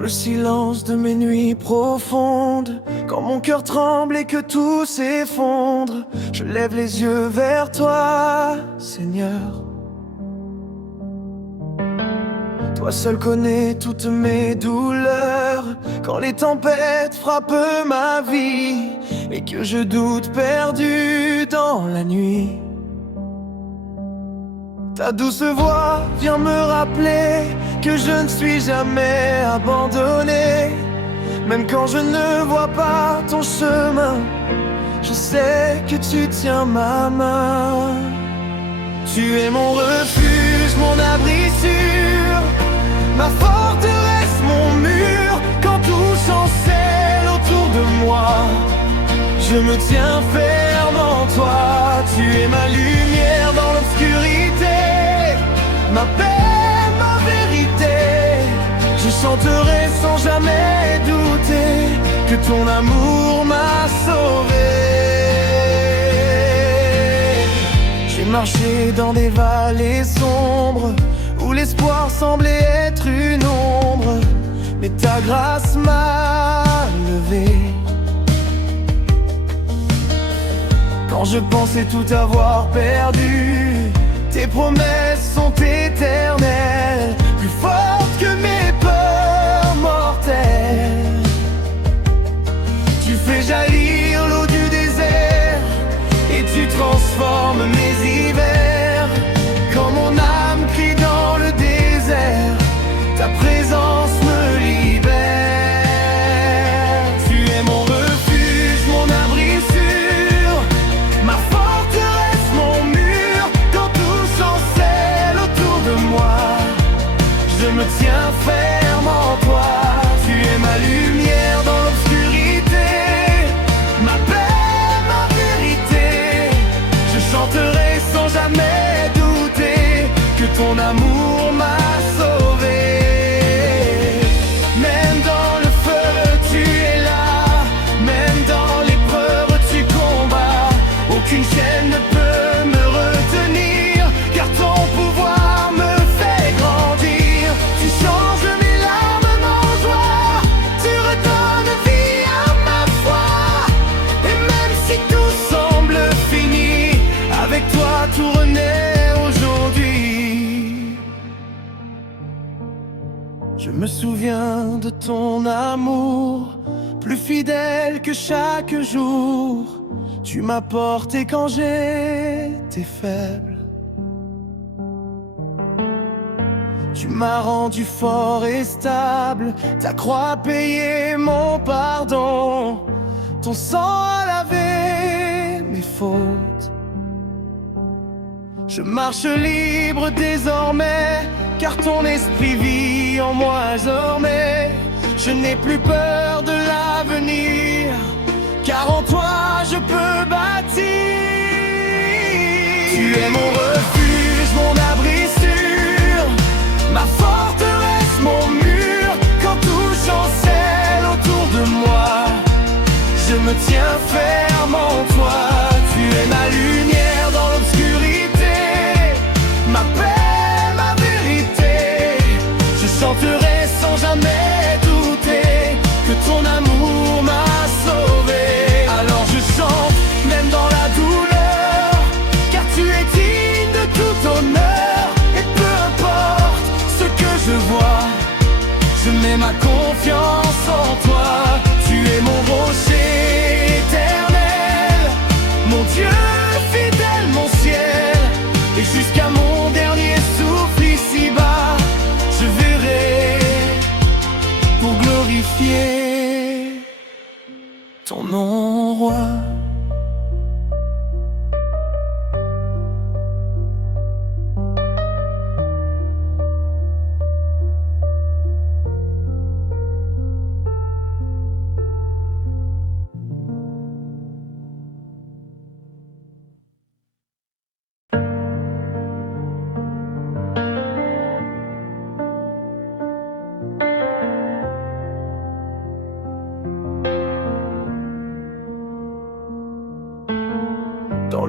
le silence de mes nuits profondes, quand mon cœur tremble et que tout s'effondre, je lève les yeux vers toi, Seigneur. Toi seul connais toutes mes douleurs, quand les tempêtes frappent ma vie et que je doute perdu dans la nuit. Ta douce voix vient me rappeler que je ne suis jamais abandonné. Même quand je ne vois pas ton chemin, je sais que tu tiens ma main. Tu es mon refuge, mon abri sûr, ma forteresse, mon mur. Quand tout chancelle autour de moi, je me tiens ferme en toi. Tu es ma lumière dans l'obscurité, ma paix, ma vérité. Je chanterai sans jamais douter que ton amour m'a sauvé. J'ai marché dans des vallées sombres où l'espoir semblait être une ombre, mais ta grâce m'a levé. Quand je pensais tout avoir perdu, tes promesses sont éternelles, plus fortes que mes peurs mortelles. Tu fais jaillir l'eau du désert et tu transformes mes hivers. Quand mon âme crie dans le désert, ta présence me libère. Tu es mon refuge, mon abri sûr, ma forteresse, mon mur. Quand tout chancelle autour de moi, je me tiens ferme en toi. Tu es ma lumière dans l'obscurité, ma paix, ma vérité. Je chanterai sans jamais douter que ton amour m'a sauvé. Même dans le feu tu es là, même dans l'épreuve tu combats. Aucune chaîne ne peut me retenir, car ton pouvoir me fait grandir. Tu changes mes larmes en joie, tu redonnes vie à ma foi. Et même si tout semble fini, avec toi tout renaît aujourd'hui. Je me souviens de ton amour, plus fidèle que chaque jour. Tu m'as porté quand j'étais faible, tu m'as rendu fort et stable. Ta croix a payé mon pardon, ton sang a lavé mes fautes. Je marche libre désormais, car ton esprit vit en moi désormais. Je n'ai plus peur de l'avenir, car en toi je peux bâtir. Tu es mon refuge, mon abri sûr, ma forteresse, mon mur. Quand tout chancelle autour de moi, je me tiens ferme en toi. Tu es ma lumière dans l'obscurité, ma paix, ma vérité. Je chanterai sans jamais douter que ton amour m'a sauvé. Alors je chante même dans la douleur, car tu es digne de tout honneur. Et peu importe ce que je vois, je mets ma confiance en toi. Tu es mon rocher éternel, mon Dieu fidèle, mon ciel. Et jusqu'à mon dernier souffle ici-bas, je verrai pour glorifier ton nom, roi.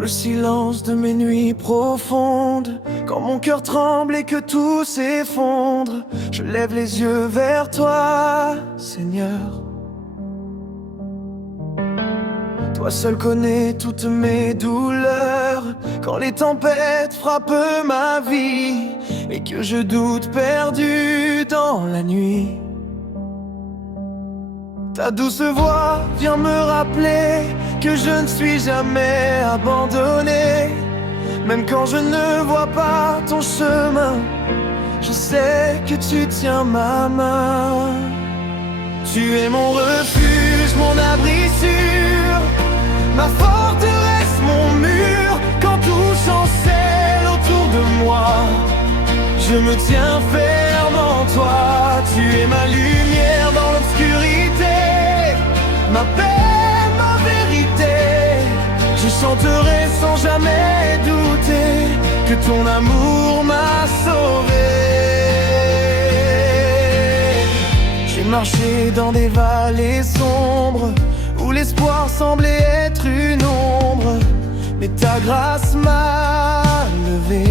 le silence de mes nuits profondes, quand mon cœur tremble et que tout s'effondre, je lève les yeux vers toi, Seigneur. Toi seul connais toutes mes douleurs, quand les tempêtes frappent ma vie et que je doute perdu dans la nuit. Ta douce voix vient me rappeler que je ne suis jamais abandonné. Même quand je ne vois pas ton chemin, je sais que tu tiens ma main. Tu es mon refuge, mon abri sûr, ma forteresse, mon mur. Quand tout chancelle autour de moi, je me tiens ferme en toi. Tu es ma lumière dans l'obscurité, ma paix, ma vérité. Je chanterai sans jamais douter que ton amour m'a sauvé. J'ai marché dans des vallées sombres où l'espoir semblait être une ombre, mais ta grâce m'a levé.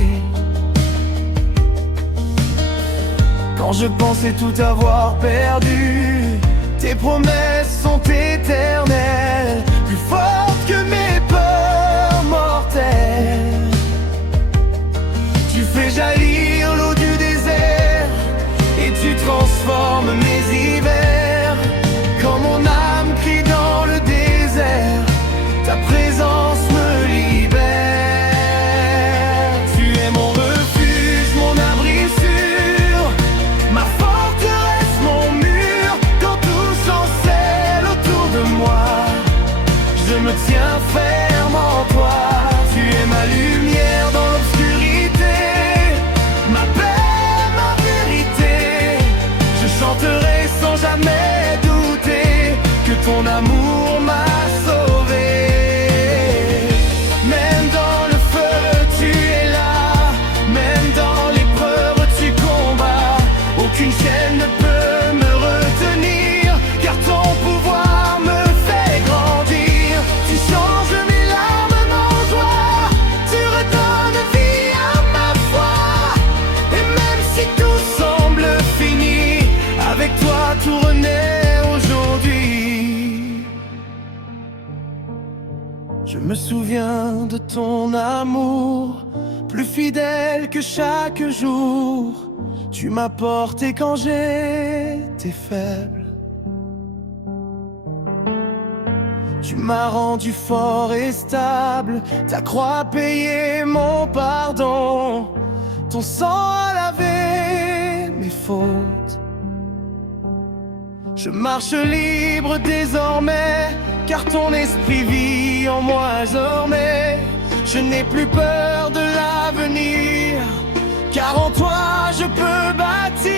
Quand je pensais tout avoir perdu, tes promesses sont éternelles, plus fortes que mes peurs mortelles. Tu fais jaillir l'eau du désert et tu transformes mes hivers. Quand mon âme crie dans le désert, ta présence me libère. Tu es mon refuge, mon abri sûr, ma forteresse, mon mur. Quand tout chancelle autour de moi, je me tiens ferme en toi. Tu es ma lumière dans l'obscurité, ma paix, ma vérité. Je chanterai sans jamais douter que ton amour m'a sauvé. Même dans le feu, tu es là, même dans l'épreuve, tu combats. Aucune chaîne ne peut me retenir, car ton pouvoir me fait grandir. Tu changes mes larmes en joie, tu redonnes vie à ma foi. Et même si tout semble fini, avec toi tout renaît aujourd'hui. Je me souviens de ton amour, plus fidèle que chaque jour. Tu m'as porté quand j'étais faible, tu m'as rendu fort et stable. Ta croix a payé mon pardon, ton sang a lavé mes fautes. Je marche libre désormais, car ton esprit vit en moi désormais. Je n'ai plus peur de l'avenir, car en toi je peux bâtir.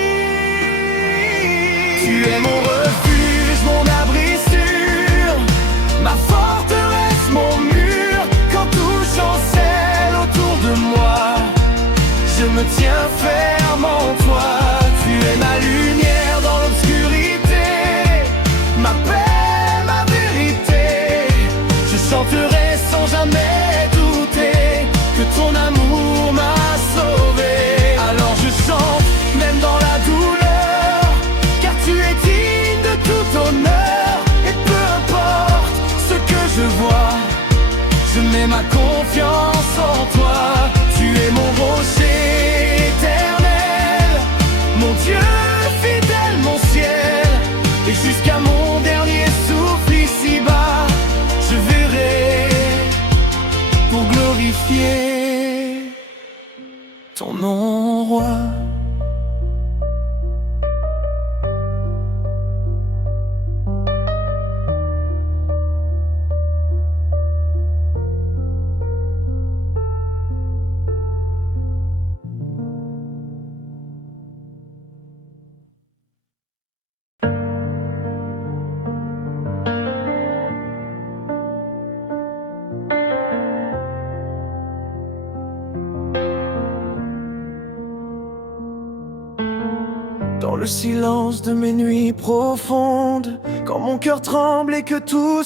Tu es mon refuge, mon abri sûr, ma forteresse, mon mur. Quand tout chancelle autour de moi, je me tiens ferme en toi. Tu es ma lumière dans l'obscurité, ma paix, ma vérité. Je chanterai sans jamais douter que ton amour m'a sauvé. Alors je chante même dans la douleur, car tu es digne de tout honneur. Et peu importe ce que je vois, je mets ma confiance en toi. Tu es mon rocher éternel, mon Dieu fidèle, mon ciel. Et jusqu'à mon dernier souffle ici-bas, je verrai pour glorifier ton nom, roi. Dans le silence de mes nuits profondes, quand mon cœur tremble et que tout